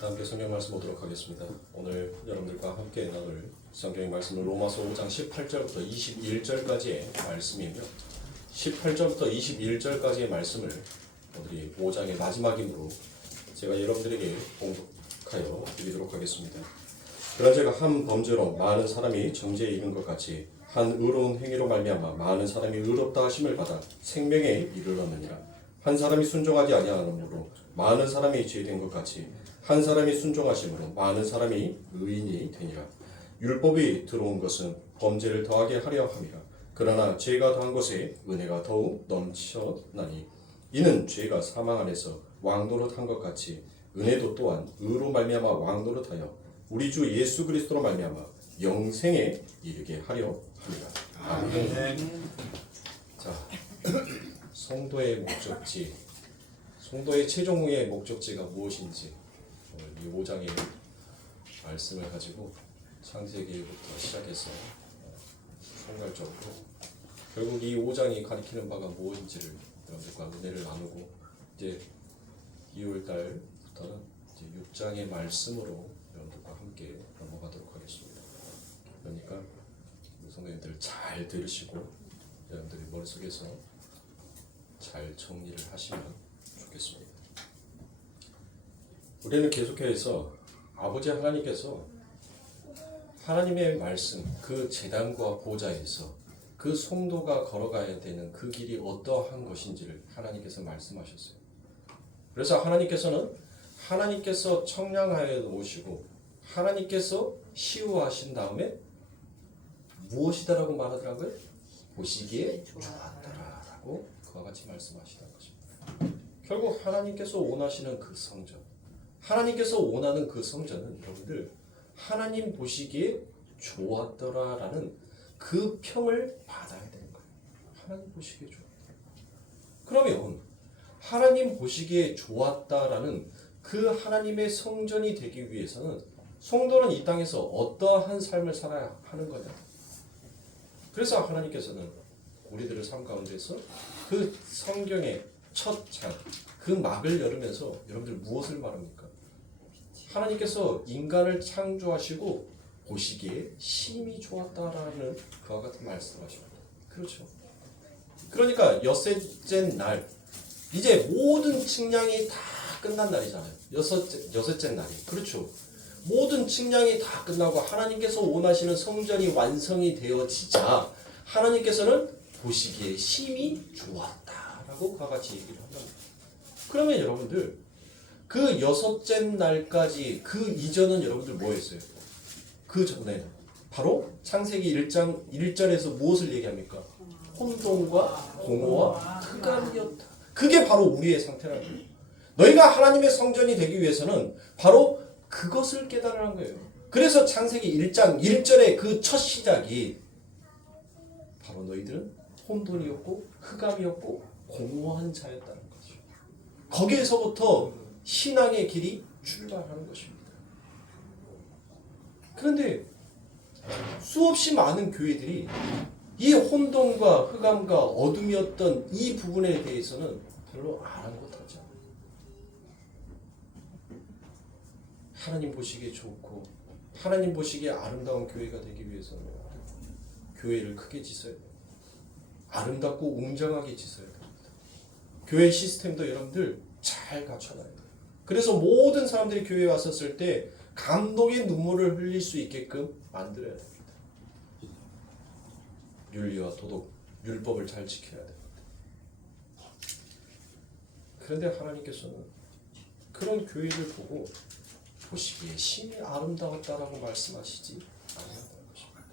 함께 성경 말씀 보도록 하겠습니다. 오늘 여러분들과 함께 나눌 성경의 말씀은 로마서 5장 18절부터 21절까지의 말씀이며 18절부터 21절까지의 말씀을 오늘이 5장의 마지막이므로 제가 여러분들에게 봉독하여 드리도록 하겠습니다. 그러나 제가 한 범죄로 많은 사람이 정죄에 이른 것 같이 한 의로운 행위로 말미암아 많은 사람이 의롭다 하심을 받아 생명에 이르렀느니라. 한 사람이 순종하지 아니하므로 많은 사람이 죄된 것 같이 한 사람이 순종하심으로 많은 사람이 의인이 되니라. 율법이 들어온 것은 범죄를 더하게 하려 함이라. 그러나 죄가 더한 것에 은혜가 더욱 넘쳐나니 이는 죄가 사망 안에서 왕노릇한 것 같이 은혜도 또한 의로 말미암아 왕노릇하여 우리 주 예수 그리스도로 말미암아 영생에 이르게 하려 합니다. 아멘. 자, 성도의 목적지, 성도의 최종의 목적지가 무엇인지 오늘 이 5장의 말씀을 가지고 창세기부터 시작해서 총괄적으로 결국 이 5장이 가리키는 바가 무엇인지를 여러분들과 은혜를 나누고 이제 2월달부터는 이제 6장의 말씀으로 여러분들과 함께 넘어가도록 하겠습니다. 그러니까 성도님들 잘 들으시고 여러분들이 머릿속에서 잘 정리를 하시면 좋겠습니다. 우리는 계속해서 아버지 하나님께서 하나님의 말씀, 그 제단과 보좌에서 그 성도가 걸어가야 되는 그 길이 어떠한 것인지를 하나님께서 말씀하셨어요. 그래서 하나님께서 청량하여 놓으시고 하나님께서 시우하신 다음에 무엇이다라고 말하더라고요? 보시기에 좋았더라라고 그와 같이 말씀하시는 것입니다. 결국 하나님께서 원하시는 그 성전, 하나님께서 원하는 그 성전은 여러분들 하나님 보시기에 좋았더라라는 그 평을 받아야 되는 거예요. 하나님 보시기에 좋았다. 그러면 하나님 보시기에 좋았다라는 그 하나님의 성전이 되기 위해서는 성도는 이 땅에서 어떠한 삶을 살아야 하는 거냐. 그래서 하나님께서는 우리들의 삶 가운데서 그 성경의 첫 장, 그 막을 열으면서 여러분들 무엇을 말합니까? 하나님께서 인간을 창조하시고 보시기에 심히 좋았다라는 그와 같은 말씀하십니다. 그렇죠. 그러니까 엿새째 날, 이제 모든 측량이 다 끝난 날이잖아요. 여섯째 날이. 그렇죠. 모든 측량이 다 끝나고 하나님께서 원하시는 성전이 완성이 되어지자 하나님께서는 보시기에 심히 좋았다라고 그와 같이 얘기를 한다. 그러면 여러분들 그 여섯째 날까지 그 이전은 여러분들 뭐 했어요? 그 전에는 바로 창세기 1장 1절에서 무엇을 얘기합니까? 혼돈과 공허와 흑암이었다. 그게 바로 우리의 상태라는 거예요. 너희가 하나님의 성전이 되기 위해서는 바로 그것을 깨달으라는 거예요. 그래서 창세기 1장 1절의 그 첫 시작이 바로 너희들은 혼돈이었고 흑암이었고 공허한 자였다는 거죠. 거기에서부터 신앙의 길이 출발하는 것입니다. 그런데 수없이 많은 교회들이 이 혼돈과 흑암과 어둠이었던 이 부분에 대해서는 별로 아랑곳하지 않아요. 하나님 보시기에 좋고 하나님 보시기에 아름다운 교회가 되기 위해서는 교회를 크게 짓어야 돼요. 아름답고 웅장하게 짓어야 됩니다. 교회 시스템도 여러분들 잘 갖춰놔야 돼요. 그래서 모든 사람들이 교회에 왔었을 때 감동의 눈물을 흘릴 수 있게끔 만들어야 됩니다. 윤리와 도덕, 율법을 잘 지켜야 됩니다. 그런데 하나님께서는 그런 교회를 보고 보시기에 심히 아름다웠다라고 말씀하시지 않는다는 것입니다.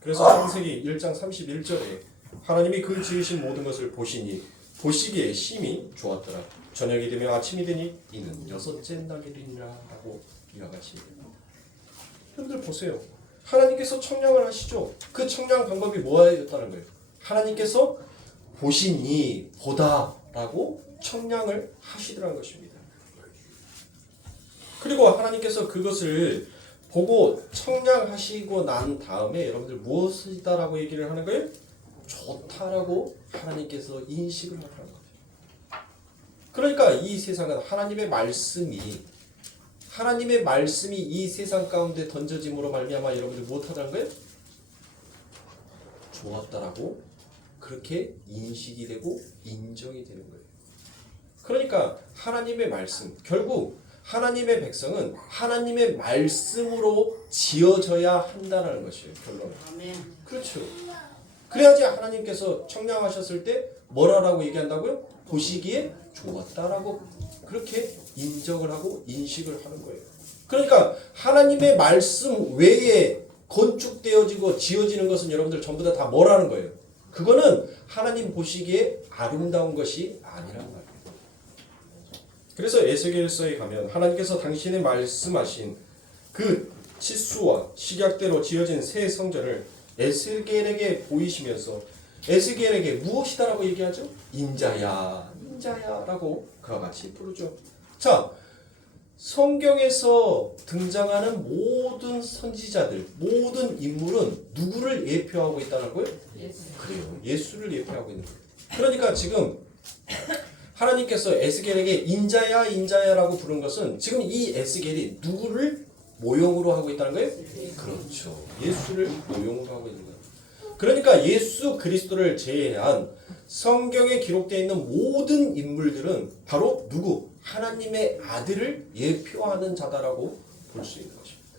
그래서 창세기 1장 31절에 하나님이 그 지으신 모든 것을 보시니 보시기에 심히 좋았더라. 저녁이 되며 아침이 되니 이는 여섯째 날이니라 라고 이와 같이 얘기합니다. 여러분들 보세요. 하나님께서 청량을 하시죠. 그 청량 방법이 뭐였다는 거예요? 하나님께서 보시니 보다라고 청량을 하시더라는 것입니다. 그리고 하나님께서 그것을 보고 청량하시고 난 다음에 여러분들 무엇이다라고 얘기를 하는 거예요? 좋다라고 하나님께서 인식을 하더라는 거예요. 그러니까 이 세상은 하나님의 말씀이 하나님의 말씀이 이 세상 가운데 던져짐으로 말미암아 여러분들 무엇하다는 거예요? 좋았다라고 그렇게 인식이 되고 인정이 되는 거예요. 그러니까 하나님의 말씀, 결국 하나님의 백성은 하나님의 말씀으로 지어져야 한다는 것이에요. 결론은. 그렇죠. 그래야지 하나님께서 청량하셨을 때 뭐라고 얘기한다고요? 보시기에 좋았다라고 그렇게 인정을 하고 인식을 하는 거예요. 그러니까 하나님의 말씀 외에 건축되어지고 지어지는 것은 여러분들 전부 다 뭐라는 거예요? 그거는 하나님 보시기에 아름다운 것이 아니란 말이에요. 그래서 에스겔서에 가면 하나님께서 당신의 말씀하신 그 치수와 식약대로 지어진 새 성전을 에스겔에게 보이시면서 에스겔에게 무엇이다라고 얘기하죠? 인자야, 인자야라고 그와 같이 부르죠. 자, 성경에서 등장하는 모든 선지자들, 모든 인물은 누구를 예표하고 있다는 거예요? 그래요. 예수를 예표하고 있는 거예요. 그러니까 지금 하나님께서 에스겔에게 인자야 인자야라고 부른 것은 지금 이 에스겔이 누구를 모형으로 하고 있다는 거예요? 그렇죠. 예수를 모형으로 하고 있는 거예요. 그러니까 예수 그리스도를 제외한 성경에 기록되어 있는 모든 인물들은 바로 누구? 하나님의 아들을 예표하는 자다라고 볼 수 있는 것입니다.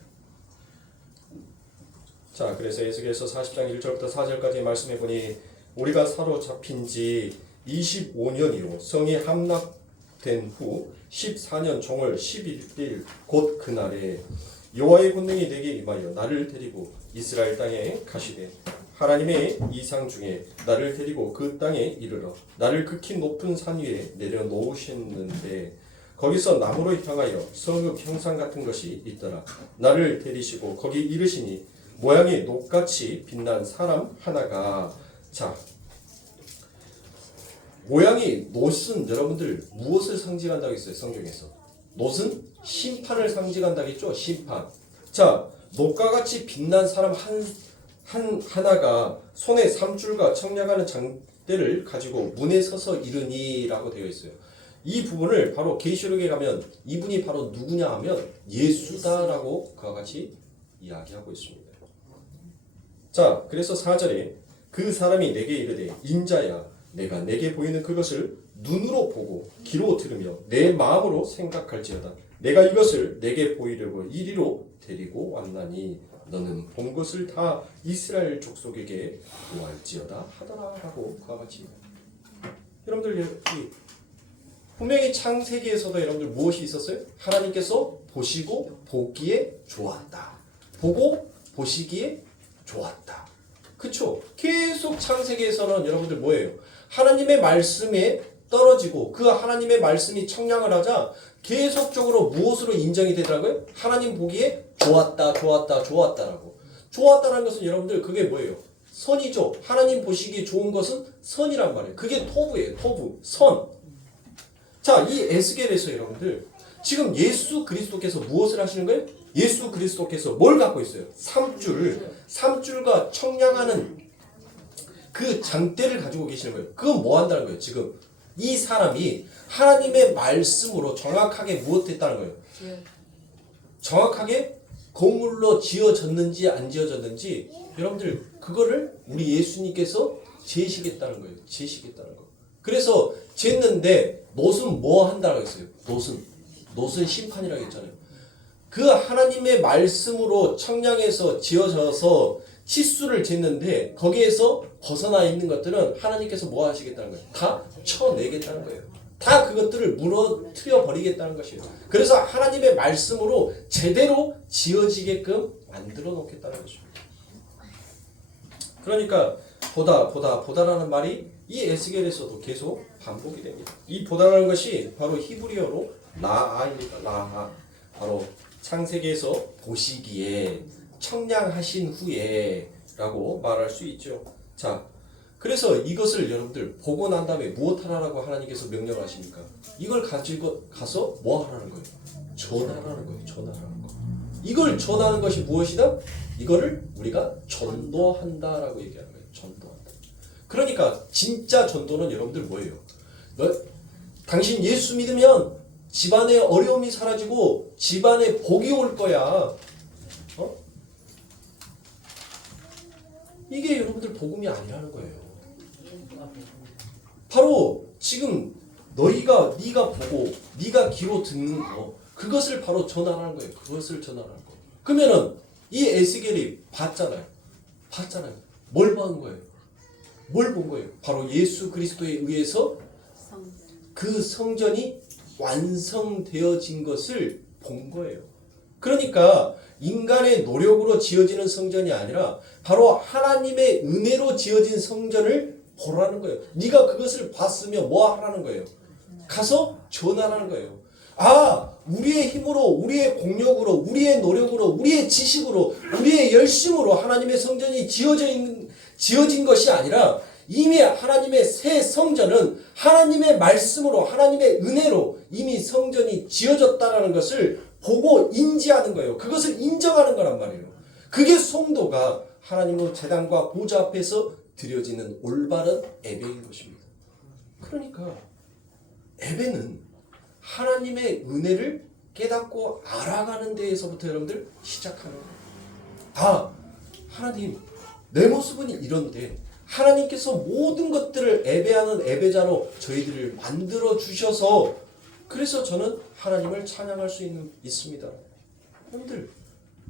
자, 그래서 에스겔서 40장 1절부터 4절까지 말씀해 보니 우리가 사로잡힌 지 25년이요 성이 함락된 후 14년 정월 11일 곧 그날에 여호와의 권능이 내게 임하여 나를 데리고 이스라엘 땅에 가시되 하나님의 이상 중에 나를 데리고 그 땅에 이르러 나를 극히 높은 산 위에 내려놓으셨는데 거기서 나무로 향하여 성읍 형상 같은 것이 있더라. 나를 데리시고 거기 이르시니 모양이 녹같이 빛난 사람 하나가 자 모양이 놋은 여러분들 무엇을 상징한다고 했어요? 성경에서 놋은 심판을 상징한다고 했죠? 심판. 자, 놋과 같이 빛난 사람 하나가 손에 삼줄과 청량하는 장대를 가지고 문에 서서 이르니라고 되어 있어요. 이 부분을 바로 계시록에 가면 이분이 바로 누구냐 하면 예수다라고 그와 같이 이야기하고 있습니다. 자, 그래서 4절에 그 사람이 내게 이르되 인자야 내가 내게 보이는 그것을 눈으로 보고 귀로 들으며 내 마음으로 생각할지어다. 내가 이것을 내게 보이려고 이리로 데리고 왔나니 너는 본 것을 다 이스라엘 족속에게 보할지어다 하더라라고 그와 같이. 여러분들 여기 분명히 창세기에서도 여러분들 무엇이 있었어요? 하나님께서 보시고 보기에 좋았다. 보고 보시기에 좋았다. 그쵸? 계속 창세기에서는 여러분들 뭐예요? 하나님의 말씀에 떨어지고 그 하나님의 말씀이 청량을 하자 계속적으로 무엇으로 인정이 되더라고요? 하나님 보기에 좋았다, 좋았다, 좋았다라고. 좋았다라는 것은 여러분들 그게 뭐예요? 선이죠. 하나님 보시기에 좋은 것은 선이란 말이에요. 그게 토부예요. 토부, 선. 자, 이 에스겔에서 여러분들 지금 예수 그리스도께서 무엇을 하시는 거예요? 예수 그리스도께서 뭘 갖고 있어요? 삼줄과 청량하는 그 장대를 가지고 계시는 거예요. 그건 뭐 한다는 거예요? 지금 이 사람이 하나님의 말씀으로 정확하게 무엇했다는 거예요? 정확하게 건물로 지어졌는지 안 지어졌는지 여러분들 그거를 우리 예수님께서 재시겠다는 거예요. 재시겠다는 거. 그래서 쟀는데 놋은 뭐 한다고 했어요? 놋은 심판이라고 했잖아요. 그 하나님의 말씀으로 청량해서 지어져서 치수를 쟀는데 거기에서 벗어나 있는 것들은 하나님께서 뭐 하시겠다는 거예요? 다 쳐내겠다는 거예요. 다 그것들을 무너뜨려 버리겠다는 것이에요. 그래서 하나님의 말씀으로 제대로 지어지게끔 만들어 놓겠다는 것입니다. 그러니까 보다라는 말이 이 에스겔에서도 계속 반복이 됩니다. 이 보다라는 것이 바로 히브리어로 라아입니다. 라아. 바로 창세기에서 보시기에 청량하신 후에 라고 말할 수 있죠. 자, 그래서 이것을 여러분들 보고 난 다음에 무엇하라고 하나님께서 명령을 하십니까? 이걸 가지고 가서 뭐 하라는 거예요? 전하라는 거예요. 전하라는 거. 이걸 전하는 것이 무엇이다? 이거를 우리가 전도한다라고 얘기하는 거예요. 전도한다. 그러니까 진짜 전도는 여러분들 뭐예요? 당신 예수 믿으면 집안의 어려움이 사라지고 집안에 복이 올 거야. 이게 여러분들 복음이 아니라는 거예요. 바로 지금 네가 보고 네가 귀로 듣는 거, 그것을 바로 전하라는 거예요. 그것을 전하라는 거. 그러면은 이 에스겔이 봤잖아요. 뭘 본 거예요? 뭘 본 거예요? 바로 예수 그리스도에 의해서 그 성전이 완성되어진 것을 본 거예요. 그러니까 인간의 노력으로 지어지는 성전이 아니라 바로 하나님의 은혜로 지어진 성전을 보라는 거예요. 네가 그것을 봤으면 뭐 하라는 거예요? 가서 전하라는 거예요. 우리의 힘으로, 우리의 공력으로, 우리의 노력으로, 우리의 지식으로, 우리의 열심으로 하나님의 성전이 지어진 것이 아니라 이미 하나님의 새 성전은 하나님의 말씀으로, 하나님의 은혜로 이미 성전이 지어졌다는 것을 보고 인지하는 거예요. 그것을 인정하는 거란 말이에요. 그게 성도가 하나님의 제단과 보좌 앞에서 드려지는 올바른 예배인 것입니다. 그러니까 예배는 하나님의 은혜를 깨닫고 알아가는 데에서부터 여러분들 시작하는 거예요. 하나님, 내 모습은 이런데 하나님께서 모든 것들을 예배하는 예배자로 저희들을 만들어 주셔서 그래서 저는 하나님을 찬양할 수 있습니다. 여러분들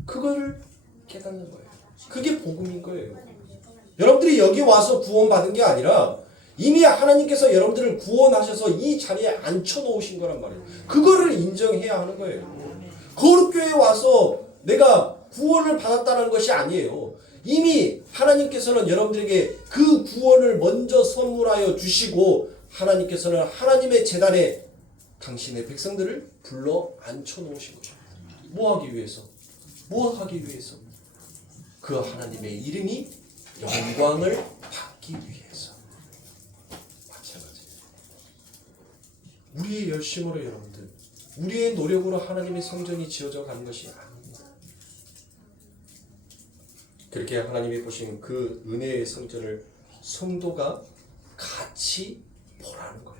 그거를 깨닫는 거예요. 그게 복음인 거예요. 여러분들이 여기 와서 구원받은 게 아니라 이미 하나님께서 여러분들을 구원하셔서 이 자리에 앉혀놓으신 거란 말이에요. 그거를 인정해야 하는 거예요. 거룩교회에 와서 내가 구원을 받았다는 것이 아니에요. 이미 하나님께서는 여러분들에게 그 구원을 먼저 선물하여 주시고 하나님께서는 하나님의 제단에 당신의 백성들을 불러 앉혀놓으신 것입니다. 뭐 하기 위해서? 그 하나님의 이름이 영광을 받기 위해서. 마찬가지예요. 우리의 열심으로 여러분들, 우리의 노력으로 하나님의 성전이 지어져 가는 것이 아닙니다. 그렇게 하나님이 보신 그 은혜의 성전을 성도가 같이 보라는 거예요.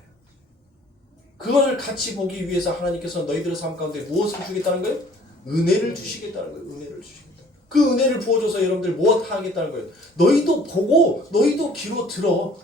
그걸 같이 보기 위해서 하나님께서 너희들의 삶 가운데 무엇을 주겠다는 거예요? 은혜를 주시겠다는 거예요. 은혜를 주시겠다. 그 은혜를 부어줘서 여러분들 무엇 하겠다는 거예요? 너희도 보고 너희도 귀로 들어.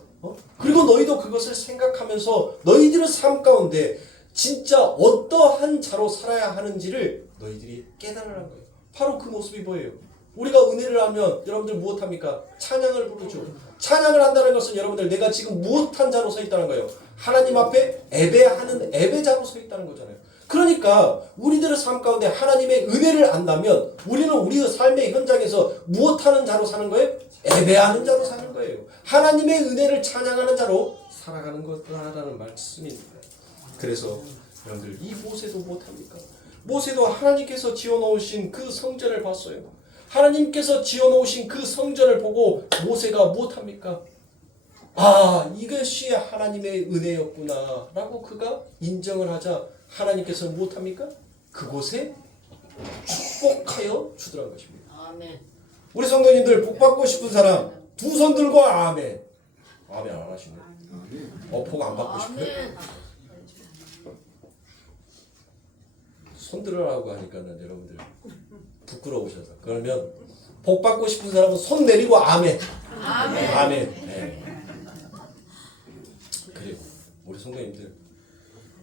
그리고 너희도 그것을 생각하면서 너희들의 삶 가운데 진짜 어떠한 자로 살아야 하는지를 너희들이 깨달으라는 거예요. 바로 그 모습이 뭐예요? 우리가 은혜를 하면 여러분들 무엇합니까? 찬양을 부르죠. 찬양을 한다는 것은 여러분들 내가 지금 무엇한 자로 서 있다는 거예요? 하나님 앞에 예배하는 예배자로 서 있다는 거잖아요. 그러니까 우리들의 삶 가운데 하나님의 은혜를 안다면 우리는 우리의 삶의 현장에서 무엇하는 자로 사는 거예요? 예배하는 자로 사는 거예요. 하나님의 은혜를 찬양하는 자로 살아가는 거라는 말씀입니다. 그래서 여러분들 이 모세도 못합니까? 모세도 하나님께서 지어놓으신 그 성전을 봤어요. 하나님께서 지어놓으신 그 성전을 보고 모세가 못합니까? 이것이 하나님의 은혜였구나 라고 그가 인정을 하자 하나님께서 못합니까? 그곳에 축복하여 주더란 것입니다. 아멘. 우리 성도님들 복받고 싶은 사람 두 손 들고 아멘. 아멘 안 하시네. 복 안 받고 싶어요? 손 들으라고 하니까는 여러분들 부끄러우셔서. 그러면 복 받고 싶은 사람은 손 내리고 아멘. 아멘. 네. 그리고 우리 성도님들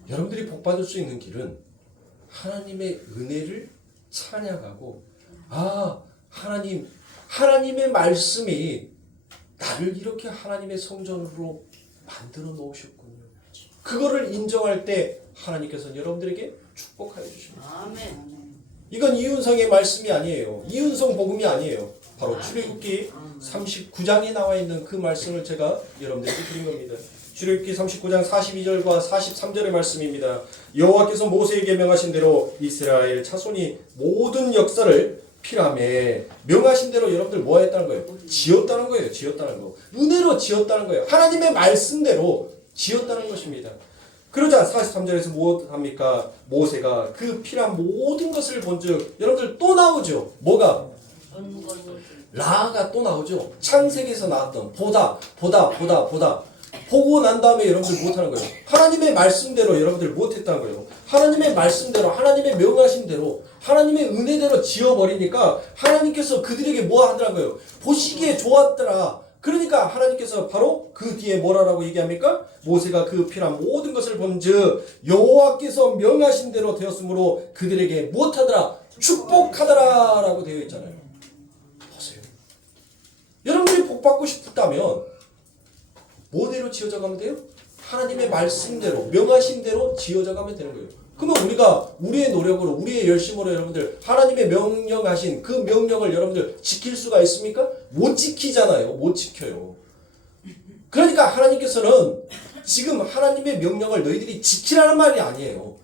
여러분들이 복 받을 수 있는 길은 하나님의 은혜를 찬양하고 하나님의 말씀이 나를 이렇게 하나님의 성전으로 만들어 놓으셨군요. 그거를 인정할 때 하나님께서는 여러분들에게 축복하여 주십니다. 아멘. 이건 이윤성의 말씀이 아니에요. 이윤성 복음이 아니에요. 바로 출애굽기 39장에 나와 있는 그 말씀을 제가 여러분들에게 드린 겁니다. 출애굽기 39장 42절과 43절의 말씀입니다. 여호와께서 모세에게 명하신 대로 이스라엘 자손이 모든 역사를 필함에 명하신 대로 여러분들 뭐 했다는 거예요? 지었다는 거예요. 지었다는 거. 은혜로 지었다는 거예요. 하나님의 말씀대로 지었다는 것입니다. 그러자 43절에서 무엇합니까? 모세가 그 필요한 모든 것을 본즉 여러분들 또 나오죠. 뭐가? 라가 또 나오죠. 창세기에서 나왔던 보다 보고 난 다음에 여러분들 못하는 거예요. 하나님의 말씀대로 여러분들 못했다는 거예요. 하나님의 말씀대로 하나님의 명하신 대로 하나님의 은혜대로 지어버리니까 하나님께서 그들에게 뭐 하더라고요? 보시기에 좋았더라. 그러니까 하나님께서 바로 그 뒤에 뭐라고 얘기합니까? 모세가 그 피란 모든 것을 본즉 여호와께서 명하신 대로 되었으므로 그들에게 무엇하더라? 축복하더라 라고 되어 있잖아요. 보세요. 여러분들이 복받고 싶다면 뭐대로 지어져 가면 돼요? 하나님의 말씀대로 명하신 대로 지어져 가면 되는 거예요. 그러면 우리가 우리의 노력으로 우리의 열심으로 여러분들 하나님의 명령하신 그 명령을 여러분들 지킬 수가 있습니까? 못 지키잖아요. 못 지켜요. 그러니까 하나님께서는 지금 하나님의 명령을 너희들이 지키라는 말이 아니에요.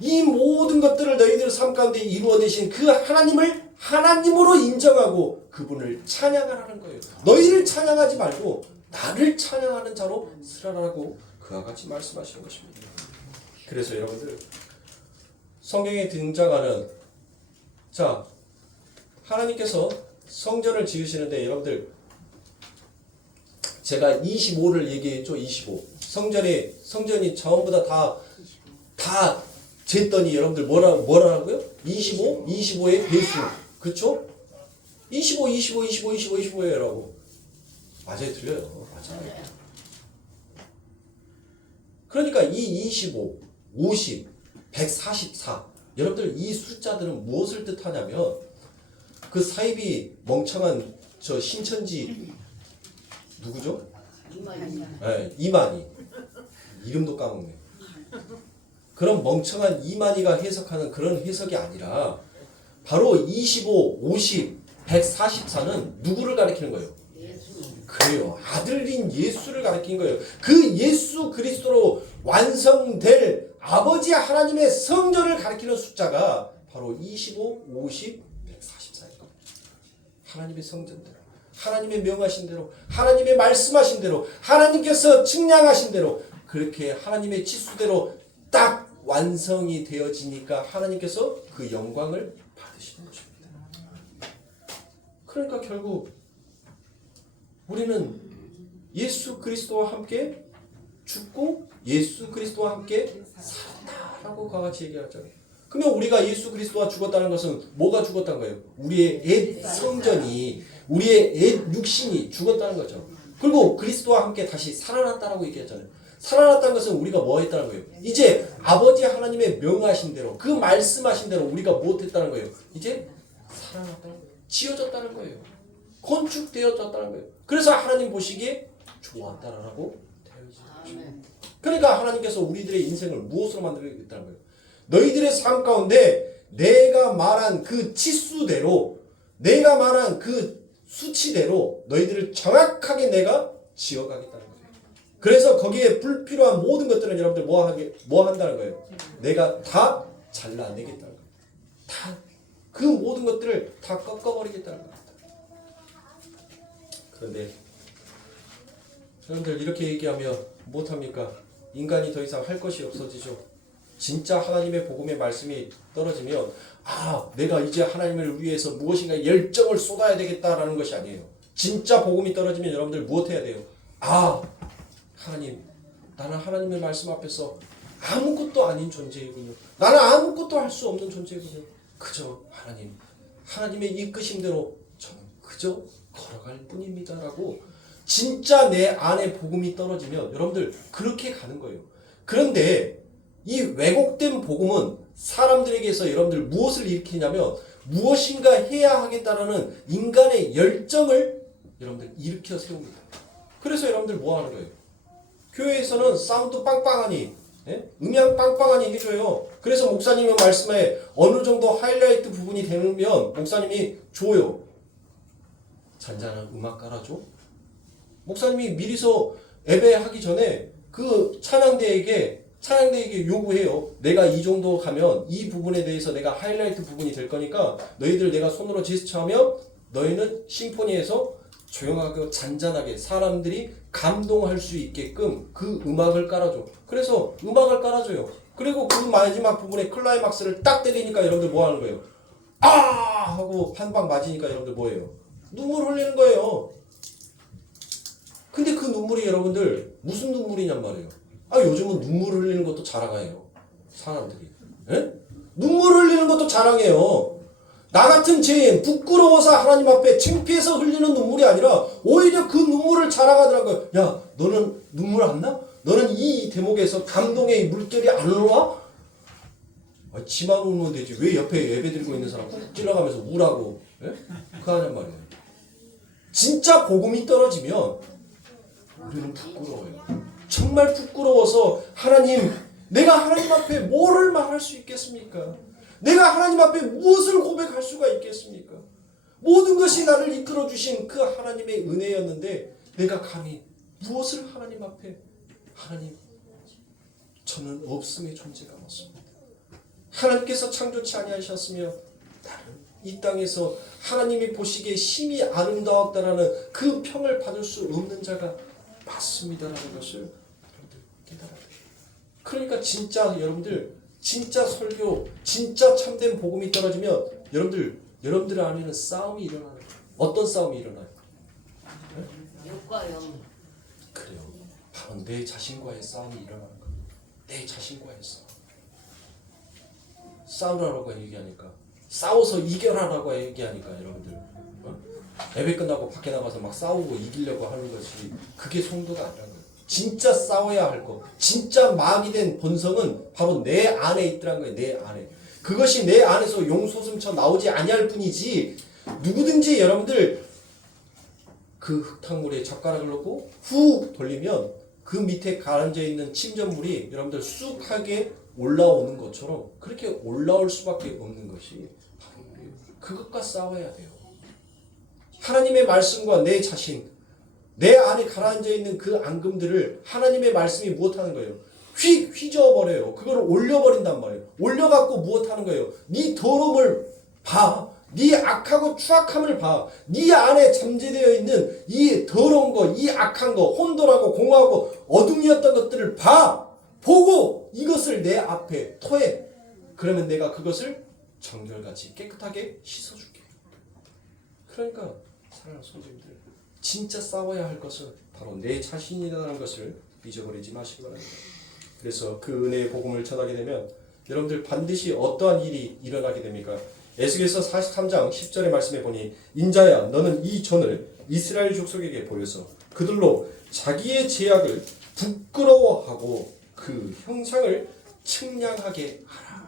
이 모든 것들을 너희들 삶 가운데 이루어내신 그 하나님을 하나님으로 인정하고 그분을 찬양하라는 거예요. 너희를 찬양하지 말고 나를 찬양하는 자로 쓰라라고 그와 같이 말씀하시는 것입니다. 그래서 여러분들 성경에 등장하는 자 하나님께서 성전을 지으시는데 여러분들 제가 25를 얘기했죠. 25 성전이 전부 다 쟀더니 여러분들 뭐라고요? 25의 배수 그쵸? 25예요 맞아요. 틀려요. 맞아요. 그러니까 이 25, 50, 144 여러분들 이 숫자들은 무엇을 뜻하냐면 그 사이비 멍청한 저 신천지 누구죠? 네, 이만희 이름도 까먹네. 그런 멍청한 이만희가 해석하는 그런 해석이 아니라 바로 25, 50, 144는 누구를 가리키는 거예요? 그래요. 아들인 예수를 가리킨 거예요. 그 예수 그리스도로 완성될 아버지 하나님의 성전을 가리키는 숫자가 바로 25, 50, 144인 겁니다. 하나님의 성전대로, 하나님의 명하신 대로, 하나님의 말씀하신 대로, 하나님께서 측량하신 대로 그렇게 하나님의 치수대로 딱 완성이 되어지니까 하나님께서 그 영광을 받으시는 것입니다. 그러니까 결국 우리는 예수 그리스도와 함께 죽고 예수 그리스도와 함께 살았다라고 같이 얘기하잖아요. 그러면 우리가 예수 그리스도와 죽었다는 것은 뭐가 죽었다는 거예요? 우리의 옛 성전이 우리의 옛 육신이 죽었다는 거죠. 그리고 그리스도와 함께 다시 살아났다라고 얘기했잖아요. 살아났다는 것은 우리가 뭐 했다는 거예요? 이제 아버지 하나님의 명하신 대로 그 말씀하신 대로 우리가 무엇했다는 거예요? 이제 살아났다는 거예요. 지어졌다는 거예요. 건축되어졌다는 거예요. 그래서 하나님 보시기에 좋았다라고 되어 있습니다. 그러니까 하나님께서 우리들의 인생을 무엇으로 만들겠다는 거예요? 너희들의 삶 가운데 내가 말한 그 치수대로 내가 말한 그 수치대로 너희들을 정확하게 내가 지어가겠다는 거예요. 그래서 거기에 불필요한 모든 것들은 여러분들 뭐 한다는 거예요? 내가 다 잘라내겠다는 거예요. 다 그 모든 것들을 다 꺾어버리겠다는 겁니다. 그런데 여러분들 이렇게 얘기하면 못합니까? 인간이 더 이상 할 것이 없어지죠. 진짜 하나님의 복음의 말씀이 떨어지면 내가 이제 하나님을 위해서 무엇인가 열정을 쏟아야 되겠다라는 것이 아니에요. 진짜 복음이 떨어지면 여러분들 무엇 해야 돼요? 하나님, 나는 하나님의 말씀 앞에서 아무것도 아닌 존재이군요. 나는 아무것도 할 수 없는 존재이군요. 그저 하나님의 이끄심대로 저는 그저 걸어갈 뿐입니다라고 진짜 내 안에 복음이 떨어지면 여러분들 그렇게 가는 거예요. 그런데 이 왜곡된 복음은 사람들에게서 여러분들 무엇을 일으키냐면 무엇인가 해야 하겠다라는 인간의 열정을 여러분들 일으켜 세웁니다. 그래서 여러분들 뭐 하는 거예요? 교회에서는 사운드 빵빵하니 음향 빵빵하니 해줘요. 그래서 목사님의 말씀에 어느 정도 하이라이트 부분이 되면 목사님이 줘요. 잔잔한 음악 깔아줘. 목사님이 미리서 예배하기 전에 그 찬양대에게 요구해요. 내가 이 정도 가면 이 부분에 대해서 내가 하이라이트 부분이 될 거니까 너희들 내가 손으로 제스처하면 너희는 심포니에서 조용하고 잔잔하게 사람들이 감동할 수 있게끔 그 음악을 깔아줘. 그래서 음악을 깔아줘요. 그리고 그 마지막 부분에 클라이막스를 딱 때리니까 여러분들 뭐 하는 거예요? 하고 한 방 맞으니까 여러분들 뭐예요? 눈물 흘리는 거예요. 근데 그 눈물이 여러분들 무슨 눈물이냔 말이에요. 요즘은 눈물 흘리는 것도 자랑해요. 사람들이. 예? 눈물 흘리는 것도 자랑이에요. 나 같은 죄인 부끄러워서 하나님 앞에 창피해서 흘리는 눈물이 아니라 오히려 그 눈물을 자랑하더라고요. 야, 너는 눈물 안 나? 너는 이 대목에서 감동의 물결이 안 올라와? 지만 울면 되지. 왜 옆에 예배 드리고 있는 사람 훅 찔러가면서 우라고? 예? 그 하냔 말이에요. 진짜 복음이 떨어지면 우리는 부끄러워요. 정말 부끄러워서 하나님, 내가 하나님 앞에 뭐를 말할 수 있겠습니까? 내가 하나님 앞에 무엇을 고백할 수가 있겠습니까? 모든 것이 나를 이끌어 주신 그 하나님의 은혜였는데 내가 감히 무엇을 하나님 앞에, 하나님, 저는 없음의 존재가 없습니다. 하나님께서 창조치 아니하셨으며 나는 이 땅에서 하나님이 보시기에 심히 아름다웠다라는 그 평을 받을 수 없는 자가 맞습니다라는 것을 여러분들 깨달아야 돼요. 그러니까 진짜 여러분들, 진짜 설교, 진짜 참된 복음이 떨어지면 여러분들 안에는 싸움이 일어나요. 어떤 싸움이 일어나요? 육과 영. 그래요. 바로 내 자신과의 싸움이 일어나는 거예요. 내 자신과의 싸움. 싸우라고 얘기하니까, 싸워서 이겨라라고 얘기하니까 여러분들 예배 끝나고 밖에 나가서 막 싸우고 이기려고 하는 것이 그게 성도가 아니라는 거예요. 진짜 싸워야 할 거, 진짜 마귀 된 본성은 바로 내 안에 있더라는 거예요. 내 안에. 그것이 내 안에서 용솟음쳐 나오지 아니할 뿐이지, 누구든지 여러분들 그 흙탕물에 젓가락을 넣고 훅 돌리면 그 밑에 가라앉아 있는 침전물이 여러분들 쑥하게 올라오는 것처럼 그렇게 올라올 수밖에 없는 것이 바로 그것과 싸워야 돼요. 하나님의 말씀과 내 자신, 내 안에 가라앉아 있는 그 앙금들을 하나님의 말씀이 무엇하는 거예요? 휘저어버려요. 그걸 올려버린단 말이에요. 올려갖고 무엇하는 거예요? 네 더러움을 봐. 네 악하고 추악함을 봐. 네 안에 잠재되어 있는 이 더러운 거, 이 악한 거, 혼돈하고 공허하고 어둠이었던 것들을 봐. 보고 이것을 내 앞에 토해. 그러면 내가 그것을 정결같이 깨끗하게 씻어줄게. 그러니까 사랑하는 성도님들, 진짜 싸워야 할 것은 바로 내 자신이라는 것을 잊어버리지 마시기 바랍니다. 그래서 그 은혜의 복음을 전하게 되면 여러분들 반드시 어떠한 일이 일어나게 됩니까? 에스겔서 43장 10절의 말씀에 보니, 인자야 너는 이 전을 이스라엘 족속에게 보여서 그들로 자기의 죄악을 부끄러워하고 그 형상을 측량하게 하라.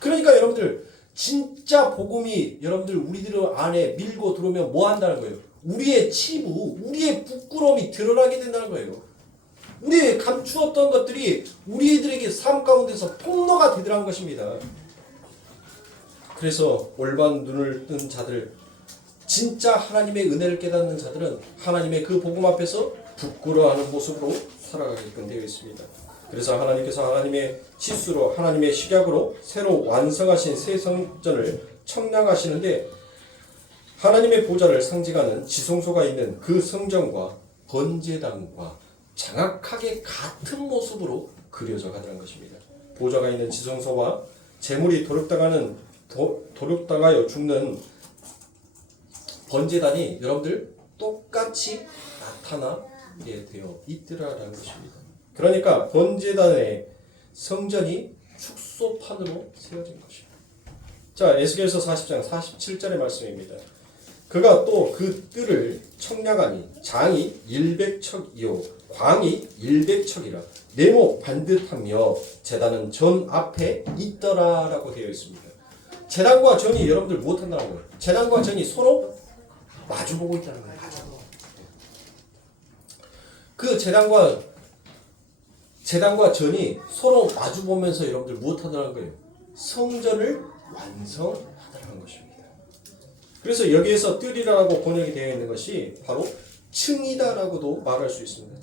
그러니까 여러분들 진짜 복음이 여러분들 우리들 안에 밀고 들어오면 뭐 한다는 거예요? 우리의 치부, 우리의 부끄러움이 드러나게 된다는 거예요. 우리 감추었던 것들이 우리들에게 삶 가운데서 폭로가 되더라는 것입니다. 그래서 올바른 눈을 뜬 자들, 진짜 하나님의 은혜를 깨닫는 자들은 하나님의 그 복음 앞에서 부끄러워하는 모습으로 살아가게끔 되어 있습니다. 그래서 하나님께서 하나님의 치수로, 하나님의 식약으로 새로 완성하신 새 성전을 청량하시는데, 하나님의 보좌를 상징하는 지성소가 있는 그 성전과 번제단과 정확하게 같은 모습으로 그려져 가는 것입니다. 보좌가 있는 지성소와 제물이 도륙당하여 죽는 번제단이 여러분들 똑같이 나타나게 되어 있더라라는 것입니다. 그러니까 번제단의 성전이 축소판으로 세워진 것입니다. 자, 에스겔서 40장 47절의 말씀입니다. 그가 또 그 뜰을 청량하니 장이 100척이요 광이 100척이라 네모 반듯하며 제단은 전 앞에 있더라라고 되어 있습니다. 제단과 전이 여러분들 무엇한다는 거예요? 제단과 전이 서로 마주보고 있다는 거예요. 그 제단과 전이 서로 마주보면서 여러분들 무엇하더라는 거예요? 성전을 완성하더라는 것입니다. 그래서 여기에서 뜰이라고 번역이 되어 있는 것이 바로 층이다라고도 말할 수 있습니다.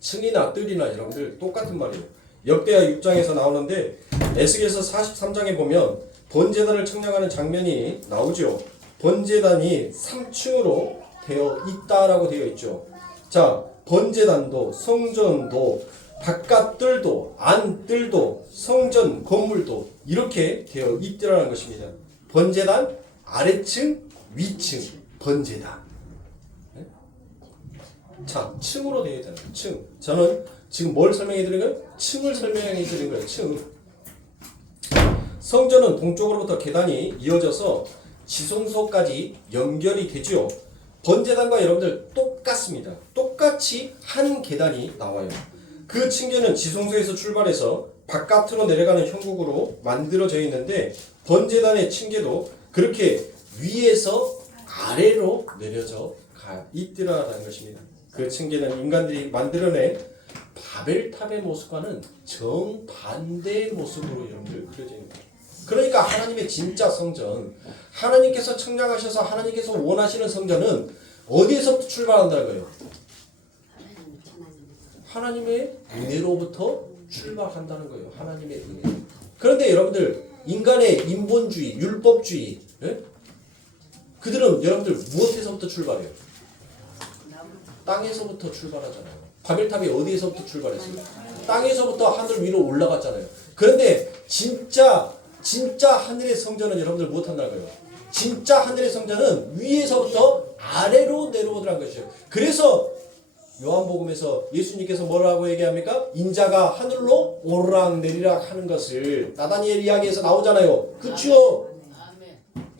층이나 뜰이나 여러분들 똑같은 말이에요. 역대하 6장에서 나오는데 에스겔서 43장에 보면 번제단을 청량하는 장면이 나오죠. 번제단이 3층으로 되어 있다라고 되어 있죠. 자, 번제단도 성전도 바깥뜰도 안뜰도 성전 건물도 이렇게 되어 있더라는 것입니다. 번제단 아래층 위층 번제단. 자, 층으로 되어 있다는 거예요. 층. 저는 지금 뭘 설명해 드린 거예요? 층을 설명해 드린 거예요. 층. 성전은 동쪽으로부터 계단이 이어져서 지성소까지 연결이 되죠. 번제단과 여러분들 똑같습니다. 똑같이 한 계단이 나와요. 그 층계는 지성소에서 출발해서 바깥으로 내려가는 형국으로 만들어져 있는데 번제단의 층계도 그렇게 위에서 아래로 내려져 가 있더라라는 것입니다. 그 층계는 인간들이 만들어낸 바벨탑의 모습과는 정반대의 모습으로 여러분들 그려져 있는 거예요. 그러니까 하나님의 진짜 성전, 하나님께서 청량하셔서 하나님께서 원하시는 성전은 어디에서부터 출발한다는 거예요? 하나님의 은혜로부터 출발한다는 거예요. 하나님의 은혜. 그런데 여러분들 인간의 인본주의, 율법주의, 예? 그들은 여러분들 무엇에서부터 출발해요? 땅에서부터 출발하잖아요. 바벨탑이 어디에서부터 출발했어요? 땅에서부터 하늘 위로 올라갔잖아요. 그런데 진짜 하늘의 성전은 여러분들 무엇한다는 거예요? 진짜 하늘의 성전은 위에서부터 아래로 내려오더라는 것이죠. 그래서 요한복음에서 예수님께서 뭐라고 얘기합니까? 인자가 하늘로 오르락내리락 하는 것을 나다니엘 이야기에서 나오잖아요. 그렇죠?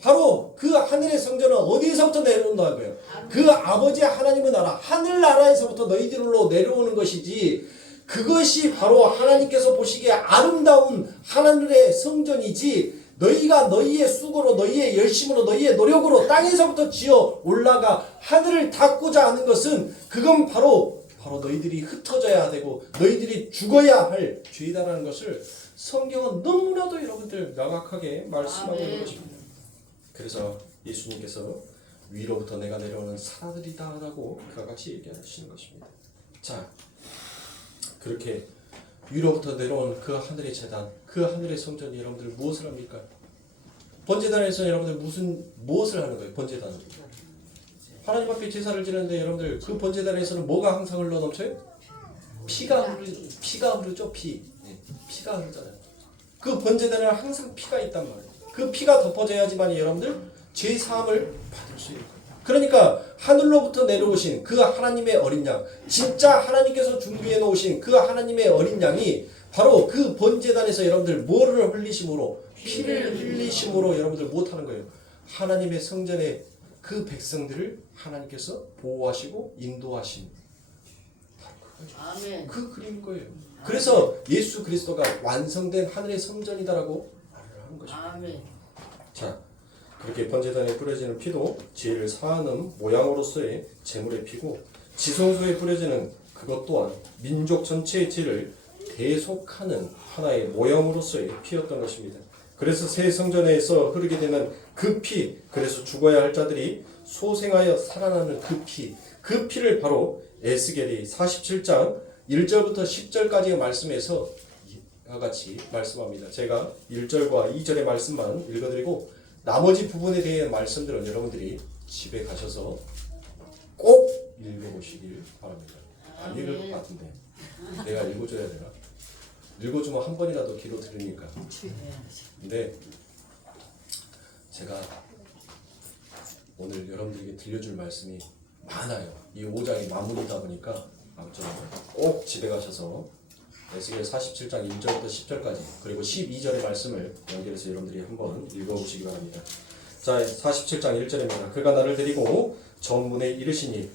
바로 그 하늘의 성전은 어디에서부터 내려온다는 거예요? 그 아버지 하나님의 나라, 하늘나라에서부터 너희들로 내려오는 것이지, 그것이 바로 하나님께서 보시기에 아름다운 하늘의 성전이지, 너희가 너희의 수고로, 너희의 열심으로, 너희의 노력으로 땅에서부터 지어 올라가 하늘을 닫고자 하는 것은 그건 바로 너희들이 흩어져야 되고 너희들이 죽어야 할 죄다라는 것을 성경은 너무나도 여러분들 명확하게 말씀하고 있는 것입니다. 그래서 예수님께서 위로부터 내가 내려오는 사람들이다 라고 그와 같이 얘기하시는 것입니다. 자, 그렇게 위로부터 내려온 그 하늘의 제단, 그 하늘의 성전이 여러분들 무엇을 합니까? 번제단에서 여러분들 무엇을 하는 거예요? 번제단은 하나님 앞에 제사를 지내는데 여러분들 그 번제단에서는 뭐가 항상 흘러 넘쳐요? 피가 흐르죠. 피가 흐르잖아요. 그 번제단에는 항상 피가 있단 말이에요. 그 피가 덮어져야지만 여러분들 죄 사함을 받을 수 있는 거예요. 그러니까 하늘로부터 내려오신 그 하나님의 어린 양, 진짜 하나님께서 준비해 놓으신 그 하나님의 어린 양이 바로 그 번제단에서 여러분들 뭐를 흘리심으로, 피를 흘리심으로 여러분들 못하는 거예요. 하나님의 성전의 그 백성들을 하나님께서 보호하시고 인도하신 그 그림인 거예요. 그래서 예수 그리스도가 완성된 하늘의 성전이다라고 말을 하는 것입니다. 자, 그렇게 번제단에 뿌려지는 피도 죄를 사하는 모양으로서의 제물의 피고, 지성소에 뿌려지는 그것 또한 민족 전체의 죄를 대속하는 하나의 모형으로서의 피였던 것입니다. 그래서 새 성전에서 흐르게 되는 그 피, 그래서 죽어야 할 자들이 소생하여 살아나는 그 피를 바로 에스겔이 47장 1절부터 10절까지의 말씀에서 이와 같이 말씀합니다. 제가 1절과 2절의 말씀만 읽어드리고 나머지 부분에 대한 말씀들은 여러분들이 집에 가셔서 꼭 읽어보시길 바랍니다. 안 읽을 것 같은데 내가 읽어줘야 되나? 읽어주면 한 번이라도 기도 드리니까. 근데 제가 오늘 여러분들에게 들려줄 말씀이 많아요. 이 5장이 마무리다 보니까 아무쪼록 꼭 집에 가셔서 에스겔 47장 1절부터 10절까지 그리고 12절의 말씀을 연결해서 여러분들이 한번 읽어보시기 바랍니다. 자, 47장 1절입니다. 그가 나를 데리고 전문에 이르시니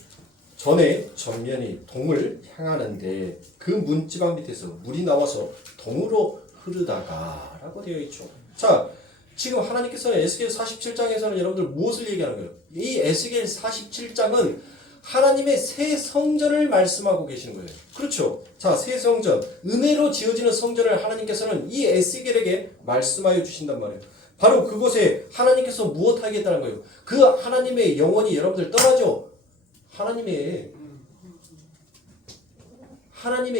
전에 전면이 동을 향하는데 그 문지방 밑에서 물이 나와서 동으로 흐르다가 라고 되어 있죠. 자, 지금 하나님께서 에스겔 47장에서는 여러분들 무엇을 얘기하는 거예요? 이 에스겔 47장은 하나님의 새 성전을 말씀하고 계시는 거예요. 그렇죠? 자, 새 성전, 은혜로 지어지는 성전을 하나님께서는 이 에스겔에게 말씀하여 주신단 말이에요. 바로 그곳에 하나님께서 무엇 하겠다는 거예요? 그 하나님의 영혼이 여러분들 떠나죠? 하나님의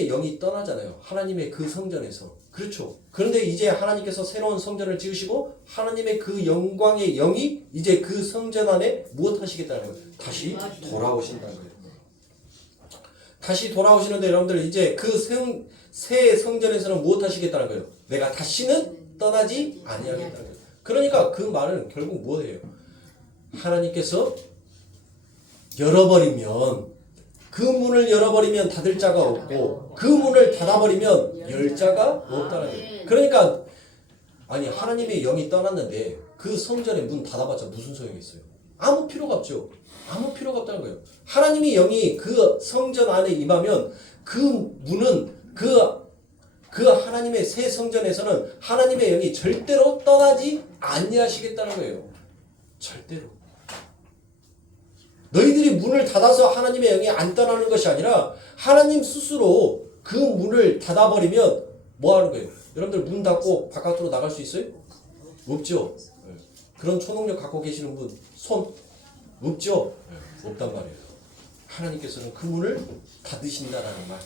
영이 떠나잖아요. 하나님의 그 성전에서. 그렇죠. 그런데 이제 하나님께서 새로운 성전을 지으시고 하나님의 그 영광의 영이 이제 그 성전 안에 무엇 하시겠다는 거예요? 다시 돌아오신다는 거예요. 다시 돌아오시는데 여러분들 이제 그 새 성전에서는 무엇 하시겠다는 거예요? 내가 다시는 떠나지 아니하겠다는 거예요. 그러니까 그 말은 결국 무엇이에요? 하나님께서 열어버리면 그 문을 열어버리면 닫을 자가 없고 그 문을 닫아버리면 열 자가 없다는 거예요. 그러니까 아니 하나님의 영이 떠났는데 그 성전의 문 닫아봤자 무슨 소용이 있어요? 아무 필요가 없죠. 아무 필요가 없다는 거예요. 하나님의 영이 그 성전 안에 임하면 그 문은 그 하나님의 새 성전에서는 하나님의 영이 절대로 떠나지 아니하시겠다는 거예요. 절대로. 너희들이 문을 닫아서 하나님의 영이 안 떠나는 것이 아니라 하나님 스스로 그 문을 닫아버리면 뭐 하는 거예요? 여러분들 문 닫고 바깥으로 나갈 수 있어요? 없죠. 그런 초능력 갖고 계시는 분 손? 없죠. 없단 말이에요. 하나님께서는 그 문을 닫으신다라는 말.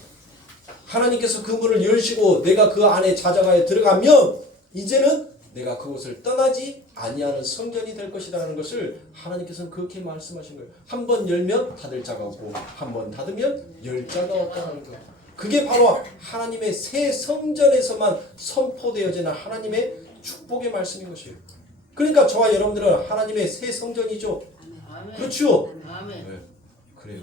하나님께서 그 문을 열시고 내가 그 안에 찾아가에 들어가면 이제는 내가 그곳을 떠나지 아니하는 성전이 될 것이라는 것을 하나님께서는 그렇게 말씀하신 거예요. 한 번 열면 닫을 자가 없고 한 번 닫으면 열 자가 없다는 거예요. 그게 바로 하나님의 새 성전에서만 선포되어지는 하나님의 축복의 말씀인 것이에요. 그러니까 저와 여러분들은 하나님의 새 성전이죠. 그렇죠? 네, 그래요.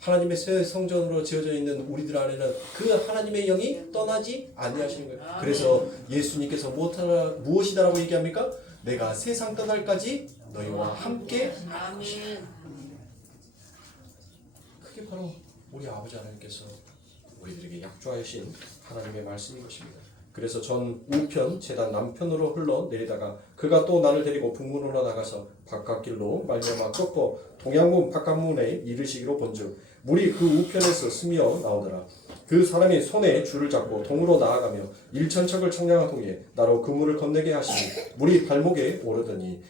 하나님의 새 성전으로 지어져 있는 우리들 안에는 그 하나님의 영이 떠나지 아니하시는 거예요. 그래서 예수님께서 무엇이다라고 얘기합니까? 내가 세상 떠날까지 너희와 함께 할 것이다. 그게 바로 우리 아버지 하나님께서 우리들에게 약조하신 하나님의 말씀인 것입니다. 그래서 전 우편 제단 남편으로 흘러내리다가 그가 또 나를 데리고 북문으로 나가서 바깥길로 말미암아 꺾고 동양문 바깥문에 이르시기로 본즉 물이 그 우편에서 스며 나오더라. 그 사람이 손에 줄을 잡고 동으로 나아가며 일천척을 청량한 후에 나로 그 물을 건너게 하시니 물이 발목에 오르더니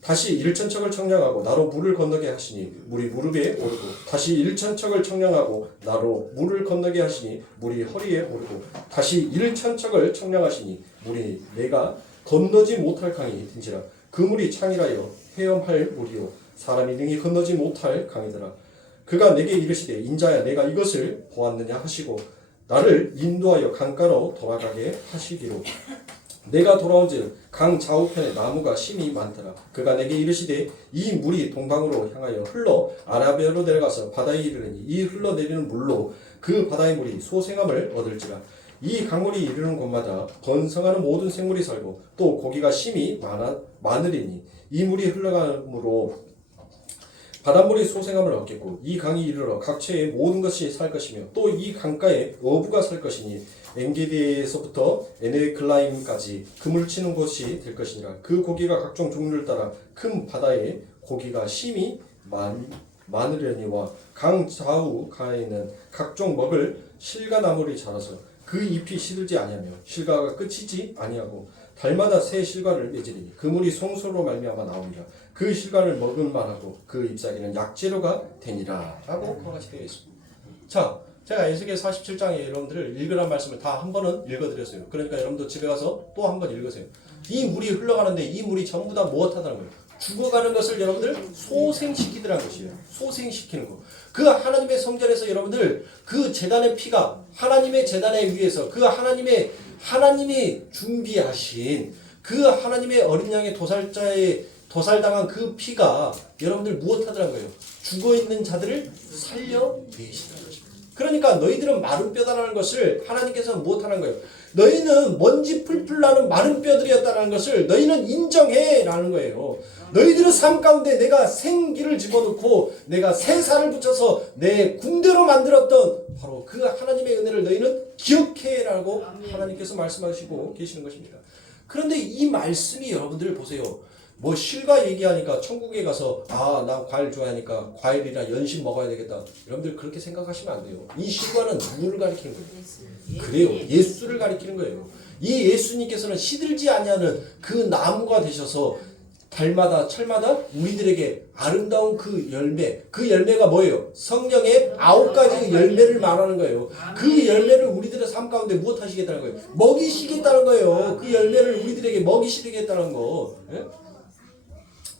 다시 일천척을 청량하고 나로 물을 건너게 하시니 물이 무릎에 오르고 다시 일천척을 청량하고 나로 물을 건너게 하시니 물이 허리에 오르고 다시 일천척을 청량하시니 물이 내가 건너지 못할 강이 든지라. 그 물이 창이라여 헤엄할 물이요 사람이 능히 건너지 못할 강이더라. 그가 내게 이르시되 인자야 내가 이것을 보았느냐 하시고 나를 인도하여 강가로 돌아가게 하시기로 내가 돌아온즉 강 좌우편에 나무가 심이 많더라. 그가 내게 이르시되 이 물이 동방으로 향하여 흘러 아라비아로 내려가서 바다에 이르르니 이 흘러내리는 물로 그 바다의 물이 소생함을 얻을지라. 이 강물이 이르는 곳마다 번성하는 모든 생물이 살고 또 고기가 심이 많으리니 이 물이 흘러감으로 바닷물이 소생함을 얻겠고 이 강이 이르러 각처의 모든 것이 살 것이며 또 이 강가에 어부가 살 것이니 엔게디에서부터 에네글라임까지 그물 치는 곳이 될 것이니라. 그 고기가 각종 종류를 따라 큰 바다에 고기가 심이 많으려니와 강 좌우 가에는 각종 먹을 실과나물이 자라서 그 잎이 시들지 아니하며 실과가 끝이지 아니하고 달마다 새 실과를 맺으리니 그 물이 송수로 말미암아 나오니라. 그 실과를 먹을 만하고 그 잎사귀는 약재료가 되니라 라고 그같이 되어 있습니다. 자, 제가 에스겔 47장에 여러분들을 읽으란 말씀을 다 한 번은 읽어드렸어요. 그러니까 여러분도 집에 가서 또 한 번 읽으세요. 이 물이 흘러가는데 이 물이 전부 다 무엇하다는 거예요? 죽어가는 것을 여러분들 소생시키더라는 것이에요. 소생시키는 거. 그 하나님의 성전에서 여러분들 그 제단의 피가 하나님의 제단에 위해서 그 하나님이 준비하신 그 하나님의 어린 양의 도살당한 그 피가 여러분들 무엇하더란 거예요? 죽어있는 자들을 살려내시더라는 것입니다. 그러니까 너희들은 마른 뼈다라는 것을 하나님께서 무엇하는 거예요? 너희는 먼지 풀풀 나는 마른 뼈들이었다는 것을 너희는 인정해라는 거예요. 너희들의 삶 가운데 내가 생기를 집어넣고 내가 새살을 붙여서 내 군대로 만들었던 바로 그 하나님의 은혜를 너희는 기억해라고 하나님께서 말씀하시고 계시는 것입니다. 그런데 이 말씀이 여러분들 보세요. 뭐 실과 얘기하니까 천국에 가서 나 과일 좋아하니까 과일이나 연신 먹어야 되겠다. 여러분들 그렇게 생각하시면 안 돼요. 이 실과는 누구를 가리키는 거예요? 그래요. 예수를 가리키는 거예요. 이 예수님께서는 시들지 아니하는 그 나무가 되셔서 달마다 철마다 우리들에게 아름다운 그 열매가 뭐예요? 성령의 9가지 열매를 말하는 거예요. 그 열매를 우리들의 삶 가운데 무엇 하시겠다는 거예요? 먹이시겠다는 거예요. 그 열매를 우리들에게 먹이시겠다는 거. 예?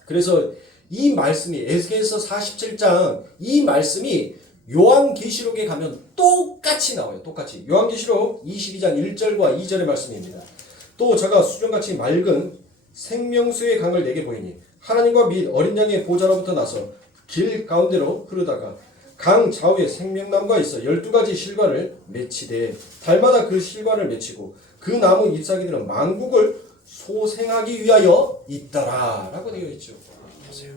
그래서 이 말씀이 에스겔서 47장 이 말씀이 요한계시록에 가면 똑같이 나와요. 똑같이. 요한계시록 22장 1절과 2절의 말씀입니다. 또 저가 수정같이 맑은 생명수의 강을 내게 보이니 하나님과 및 어린 양의 보좌로부터 나서 길 가운데로 흐르다가 강 좌우에 생명나무가 있어 12가지 실과를 맺히되 달마다 그 실과를 맺히고 그 나무 잎사귀들은 만국을 소생하기 위하여 있더라 라고 되어 있죠. 보세요.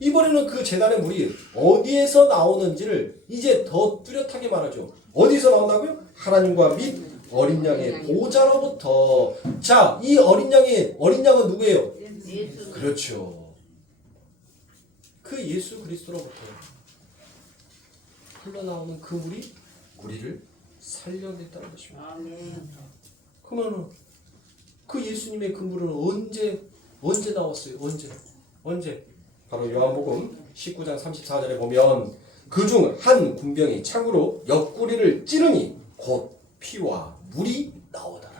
이번에는 그 제단의 물이 어디에서 나오는지를 이제 더 뚜렷하게 말하죠. 어디서 나온다고요? 하나님과 및 어린 양의 보좌로부터. 자, 이 어린 양은 누구예요? 예수. 그렇죠. 그 예수 그리스도로부터 흘러나오는 그 물이 우리를 살려냈다는 것입니다. 아멘. 그러면 그 예수님의 그 물은 언제 나왔어요? 언제? 바로 요한복음 19장 34절에 보면 그중 한 군병이 창으로 옆구리를 찌르니 곧 피와 물이 나오더라.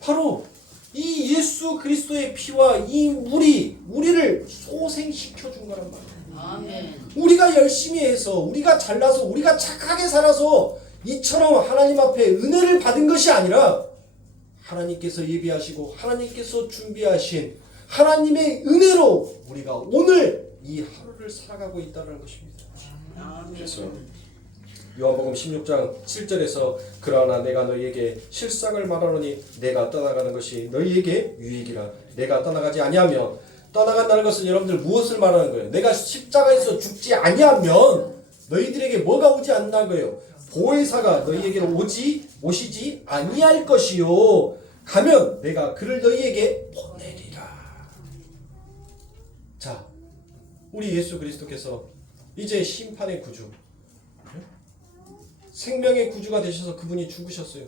바로 이 예수 그리스도의 피와 이 물이 우리를 소생시켜 준 거란 말이에요. 아멘. 우리가 열심히 해서 우리가 잘나서 우리가 착하게 살아서 이처럼 하나님 앞에 은혜를 받은 것이 아니라 하나님께서 예비하시고 하나님께서 준비하신 하나님의 은혜로 우리가 오늘 이 하루를 살아가고 있다는 것입니다. 아멘. 그래서 요한복음 16장 7절에서 그러나 내가 너희에게 실상을 말하노니 내가 떠나가는 것이 너희에게 유익이라. 내가 떠나가지 아니하면, 떠나간다는 것은 여러분들 무엇을 말하는 거예요? 내가 십자가에서 죽지 아니하면 너희들에게 뭐가 오지 않는다는 거예요? 보혜사가 너희에게로 오시지 아니할 것이요 가면 내가 그를 너희에게 보내리라. 자, 우리 예수 그리스도께서 이제 심판의 구주, 생명의 구주가 되셔서 그분이 죽으셨어요.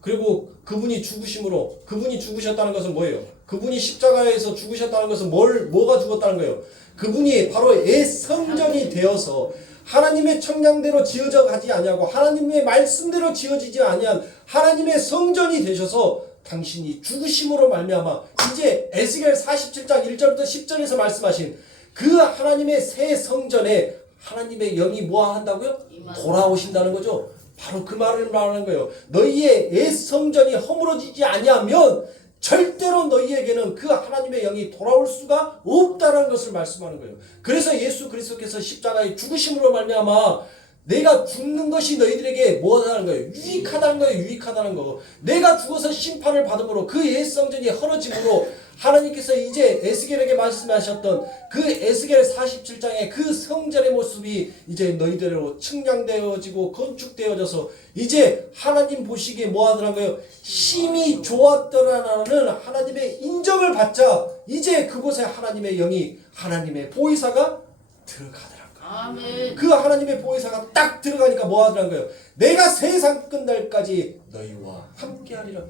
그리고 그분이 죽으심으로, 그분이 죽으셨다는 것은 뭐예요? 그분이 십자가에서 죽으셨다는 것은 뭐가 죽었다는 거예요? 그분이 바로 애성전이 되어서 하나님의 청량대로 지어져 가지 아니하고 하나님의 말씀대로 지어지지 아니한 하나님의 성전이 되셔서 당신이 죽으심으로 말미암아 이제 에스겔 47장 1절부터 10절에서 말씀하신 그 하나님의 새 성전에 하나님의 영이 뭐 한다고요? 돌아오신다는 거죠. 바로 그 말을 말하는 거예요. 너희의 애성전이 허물어지지 아니하면 절대로 너희에게는 그 하나님의 영이 돌아올 수가 없다는 것을 말씀하는 거예요. 그래서 예수 그리스도께서 십자가의 죽으심으로 말미암아 내가 죽는 것이 너희들에게 뭐하다는 거예요? 유익하다는 거예요. 유익하다는 거. 내가 죽어서 심판을 받음으로 그 옛성전이 헐어짐으로 하나님께서 이제 에스겔에게 말씀하셨던 그 에스겔 47장의 그 성전의 모습이 이제 너희들로 측량되어지고 건축되어져서 이제 하나님 보시기에 뭐하더란 거예요? 심히 좋았더라는 하나님의 인정을 받자 이제 그곳에 하나님의 영이 하나님의 보혜사가 들어가더라. 아멘. 그 하나님의 보혜사가 딱 들어가니까 뭐 하더란 거예요? 내가 세상 끝날까지 너희와 함께하리라.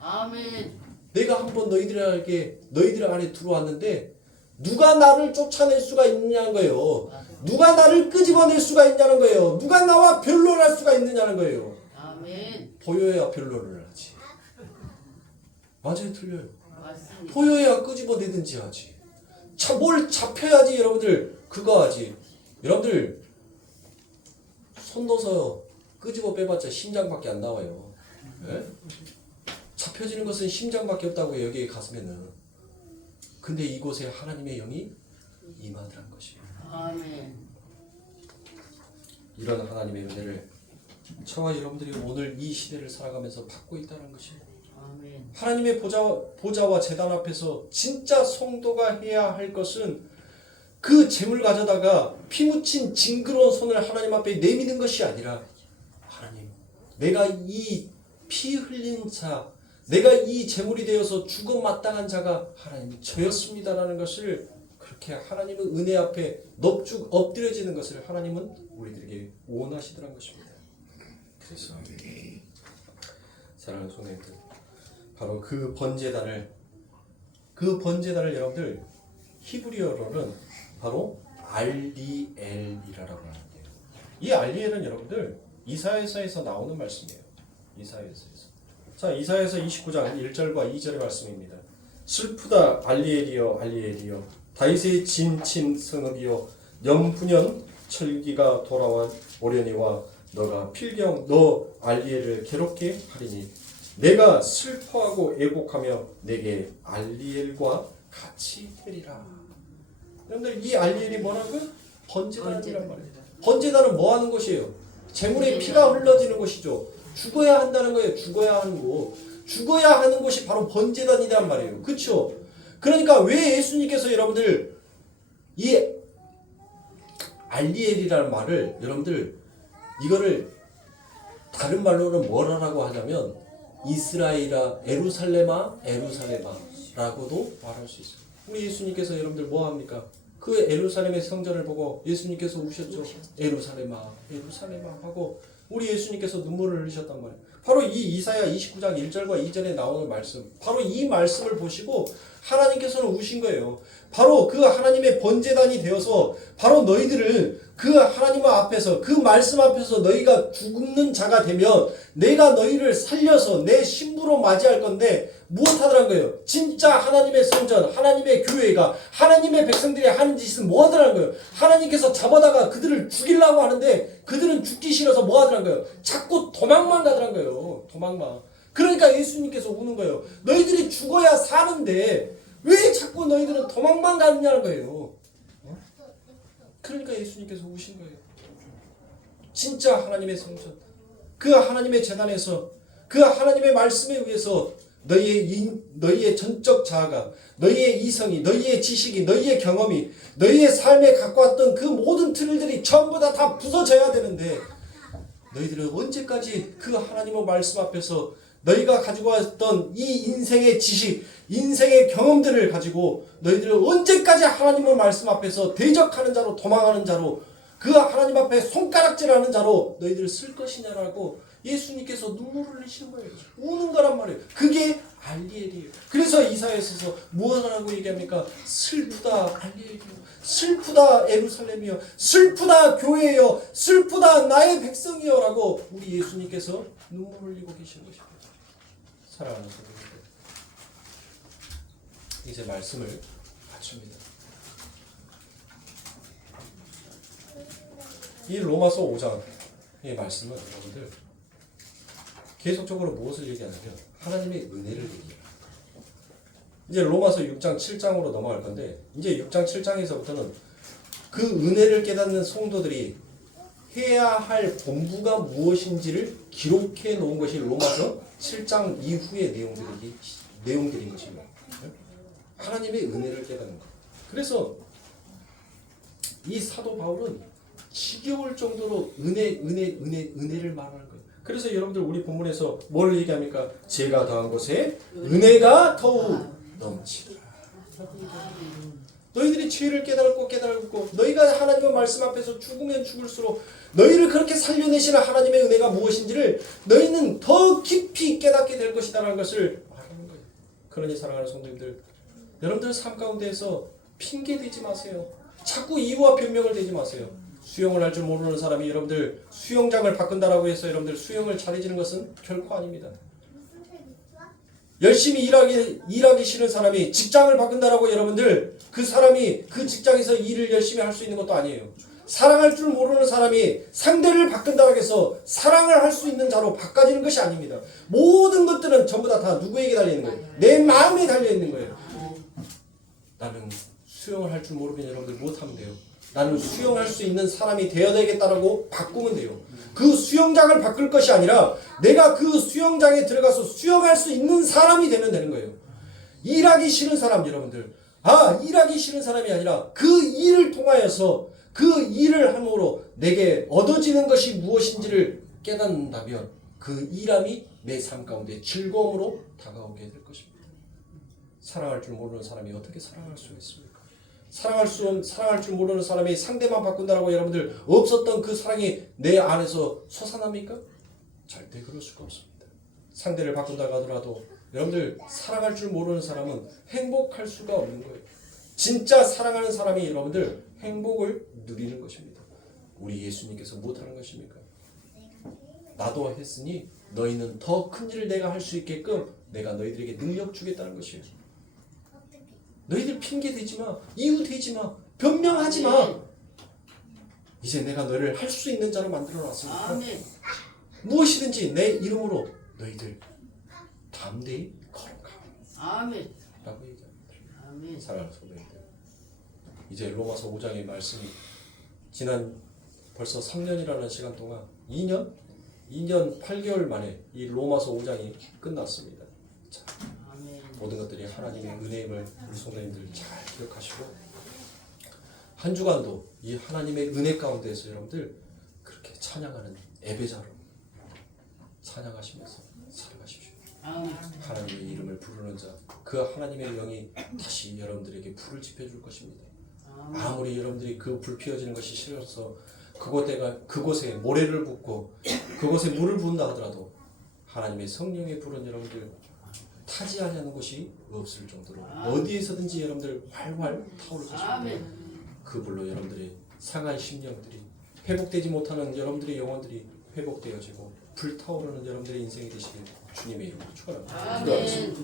아멘. 내가 한번 너희들 안에 들어왔는데 누가 나를 쫓아낼 수가 있느냐는 거예요. 누가 나를 끄집어낼 수가 있냐는 거예요. 누가 나와 변론을 할 수가 있느냐는 거예요. 아멘. 보여야 변론을 하지. 맞아요, 틀려요. 맞습니다. 보여야 끄집어내든지 하지. 뭘 잡혀야지 여러분들 그거 하지. 여러분들 손 넣어서 끄집어 빼봤자 심장밖에 안 나와요. 네? 잡혀지는 것은 심장밖에 없다고 여기에 갔으면은. 근데 이곳에 하나님의 영이 임하더란 것이에요. 아멘. 이런 하나님의 은혜를 저와 여러분들이 오늘 이 시대를 살아가면서 받고 있다는 것이에요. 아멘. 하나님의 보좌와 제단 앞에서 진짜 성도가 해야 할 것은 그 재물 가져다가 피 묻힌 징그러운 손을 하나님 앞에 내미는 것이 아니라 하나님, 내가 이 피 흘린 자, 내가 이 재물이 되어서 죽음 마땅한 자가 하나님 저였습니다라는 것을 그렇게 하나님의 은혜 앞에 넙죽 엎드려지는 것을 하나님은 우리들에게 원하시더란 것입니다. 그래서 사랑하는 성도님들, 바로 그 번제단을 여러분들 히브리어로는 바로 알리엘이라고 하는데요. 이 알리엘은 여러분들 이사야서에서 나오는 말씀이에요. 이사야서에서. 자, 이사야서 29장 1절과 2절의 말씀입니다. 슬프다 알리엘이여 알리엘이여 다윗의 진친 성읍이여 연분연 철기가 돌아와 오려니와 너가 필경 너 알리엘을 괴롭게 하리니 내가 슬퍼하고 애곡하며 내게 알리엘과 같이 되리라. 여러분들 이 알리엘이 뭐라고요? 번제단이란 말이에요. 번제단은 뭐 하는 것이에요? 제물의 피가 흘러지는 것이죠. 죽어야 한다는 거예요. 죽어야 하는 거. 죽어야 하는 것이 바로 번제단이란 말이에요. 그렇죠? 그러니까 왜 예수님께서 여러분들 이 알리엘이라는 말을 여러분들 이거를 다른 말로는 뭐라고 하냐면 이스라엘아 에루살렘아 에루살렘아라고도 말할 수 있어요. 우리 예수님께서 여러분들 뭐 합니까? 그 에루살렘의 성전을 보고 예수님께서 우셨죠. 에루살렘아 에루살렘아 하고 우리 예수님께서 눈물을 흘리셨단 말이에요. 바로 이 이사야 29장 1절과 2절에 나오는 말씀, 바로 이 말씀을 보시고 하나님께서는 우신 거예요. 바로 그 하나님의 번제단이 되어서 바로 너희들을 그 하나님 앞에서 그 말씀 앞에서 너희가 죽는 자가 되면 내가 너희를 살려서 내 신부로 맞이할 건데 무엇하더란 거예요? 진짜 하나님의 성전, 하나님의 교회가 하나님의 백성들이 하는 짓은 뭐 하더란 거예요? 하나님께서 잡아다가 그들을 죽이려고 하는데 그들은 죽기 싫어서 뭐 하더란 거예요? 자꾸 도망만 가더란 거예요. 도망만. 그러니까 예수님께서 우는 거예요. 너희들이 죽어야 사는데 왜 자꾸 너희들은 도망만 가느냐는 거예요. 그러니까 예수님께서 우신 거예요. 진짜 하나님의 성전, 그 하나님의 제단에서 그 하나님의 말씀에 의해서 너희의 전적 자아가, 너희의 이성이, 너희의 지식이, 너희의 경험이, 너희의 삶에 갖고 왔던 그 모든 틀들이 전부 다 부서져야 되는데 너희들은 언제까지 그 하나님의 말씀 앞에서 너희가 가지고 왔던 이 인생의 지식, 인생의 경험들을 가지고 너희들은 언제까지 하나님의 말씀 앞에서 대적하는 자로, 도망하는 자로, 그 하나님 앞에 손가락질하는 자로 너희들을 쓸 것이냐라고 예수님께서 눈물을 흘리시는 거예요. 우는 거란 말이에요. 그게 알리엘이에요. 그래서 이사야에서 무엇이라고 얘기합니까? 슬프다 알리엘이요. 슬프다 에루살렘이요. 슬프다 교회요. 슬프다 나의 백성이요. 라고 우리 예수님께서 눈물을 흘리고 계시는 것입니다. 사랑하는 성도님들, 이제 말씀을 마칩니다. 이 로마서 5장의 말씀은 여러분들 계속적으로 무엇을 얘기하냐면 하나님의 은혜를 얘기해요. 이제 로마서 6장 7장으로 넘어갈 건데 이제 6장 7장에서부터는 그 은혜를 깨닫는 성도들이 해야 할 본부가 무엇인지를 기록해 놓은 것이 로마서 7장 이후의 내용들인 것입니다. 하나님의 은혜를 깨닫는 것. 그래서 이 사도 바울은 지겨울 정도로 은혜를 말하는 거예요. 그래서 여러분들 우리 본문에서 뭘 얘기합니까? 제가 더한 것에 은혜가 더욱 넘치라. 너희들이 죄를 깨달고 너희가 하나님의 말씀 앞에서 죽으면 죽을수록 너희를 그렇게 살려내시는 하나님의 은혜가 무엇인지를 너희는 더 깊이 깨닫게 될 것이다라는 것을 말하는 거예요. 그러니 사랑하는 성도님들, 여러분들 삶 가운데에서 핑계 대지 마세요. 자꾸 이유와 변명을 대지 마세요. 수영을 할 줄 모르는 사람이 여러분들 수영장을 바꾼다라고 해서 여러분들 수영을 잘해지는 것은 결코 아닙니다. 열심히 일하기 싫은 사람이 직장을 바꾼다라고 여러분들 그 사람이 그 직장에서 일을 열심히 할 수 있는 것도 아니에요. 사랑할 줄 모르는 사람이 상대를 바꾼다고 해서 사랑을 할 수 있는 자로 바꿔지는 것이 아닙니다. 모든 것들은 전부 다 누구에게 달려있는 거예요? 내 마음에 달려있는 거예요. 나는 수영을 할 줄 모르면 여러분들 못하면 돼요. 나는 수영할 수 있는 사람이 되어야 되겠다라고 바꾸면 돼요. 그 수영장을 바꿀 것이 아니라 내가 그 수영장에 들어가서 수영할 수 있는 사람이 되는 거예요. 일하기 싫은 사람 여러분들, 일하기 싫은 사람이 아니라 그 일을 통하여서 그 일을 함으로 내게 얻어지는 것이 무엇인지를 깨닫는다면 그 일함이 내 삶 가운데 즐거움으로 다가오게 될 것입니다. 사랑할 줄 모르는 사람이 어떻게 사랑할 수 있습니까? 사랑할 줄 모르는 사람이 상대만 바꾼다라고 여러분들 없었던 그 사랑이 내 안에서 솟아납니까? 절대 그럴 수가 없습니다. 상대를 바꾼다고 하더라도 여러분들 사랑할 줄 모르는 사람은 행복할 수가 없는 거예요. 진짜 사랑하는 사람이 여러분들 행복을 누리는 것입니다. 우리 예수님께서 못하는 것입니까? 나도 했으니 너희는 더 큰 일을 내가 할 수 있게끔 내가 너희들에게 능력 주겠다는 것이에요. 너희들 핑계 대지 마. 이유 대지 마. 변명하지 마. 이제 내가 너를 할 수 있는 자로 만들어 놨으니까 무엇이든지 내 이름으로 너희들 담대히 걸어가. 아멘. 라고 얘기합니다. 아멘. 사랑하는 성도님들, 이제 로마서 5장의 말씀이 지난 벌써 3년이라는 시간 동안 2년 8개월 만에 이 로마서 5장이 끝났습니다. 자, 아멘. 모든 것들이 하나님의 은혜임을 우리 성도님들 잘 기억하시고 한 주간도 이 하나님의 은혜 가운데서 여러분들 그렇게 찬양하는 예배자로 찬양하시면서 살아가십시오. 아멘. 하나님의 이름을 부르는 자, 그 하나님의 영이 다시 여러분들에게 불을 지펴줄 것입니다. 아멘. 아무리 여러분들이 그 불 피워지는 것이 싫어서 그곳에 모래를 붓고 그곳에 물을 부은다 하더라도 하나님의 성령의 불은 여러분들 타지 않는 곳이 없을 정도로 어디에서든지 여러분들 활활 타오를 것입니다. 아멘. 그 불로 여러분들의 상한 심령들이 회복되지 못하는 여러분들의 영혼들이 회복되어지고 불타오르는 여러분들의 인생이 되시길 주님의 이름으로 축원합니다. 아멘.